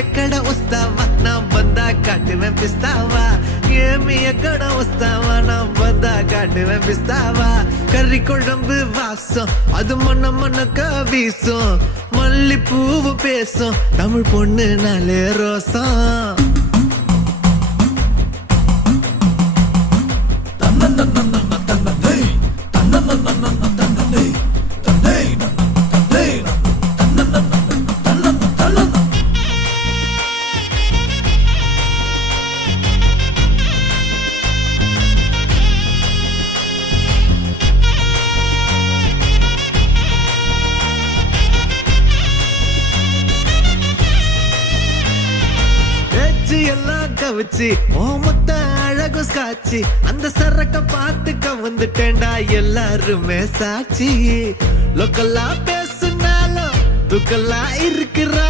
ఎక్కడ వస్తావా నా బందా కాటువే పిస్తావా ఏమి ఎక్కడ వస్తావా నా బందా కాటువే పిస్తావா கறி குழம்பு வாசம் அது மொன்ன மொன்னக்க வீசும் மல்லி பூவு பேசும் தமிழ் பொண்ணு நாளே ரோசம் எல்லாம் கவிச்சு ஓமத்த அழகு காட்சி அந்த சரக்க பாத்துக்க வந்துட்டேன்டா எல்லாருமே சாட்சி லோக்கல்லா பேசுனாலும் துக்கல்லா இருக்கிறா